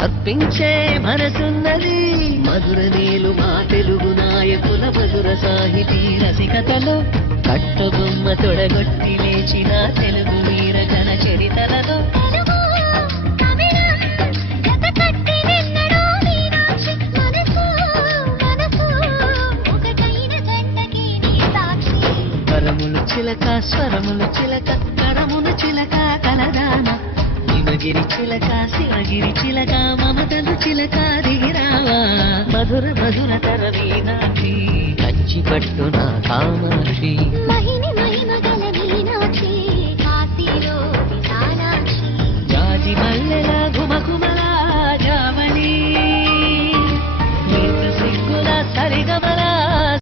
అర్పించే మనసున్నది మధుర నీలు మా తెలుగు నాయకుల మధుర సాహితీ రసికతలో కట్టబొమ్మ తొడగొట్టి లేచిన తెలుగు వీర జన చరితలలో స్వరములు చిలక స్వరములు చిలక కరములు చిలక కలదాన హిమగిరి చిలక శివగిరి చిలక మమతలు చిలక దిగిరావా మధుర మధుర తర వీణాక్షి కంచి పట్టున కామాక్షి మహిని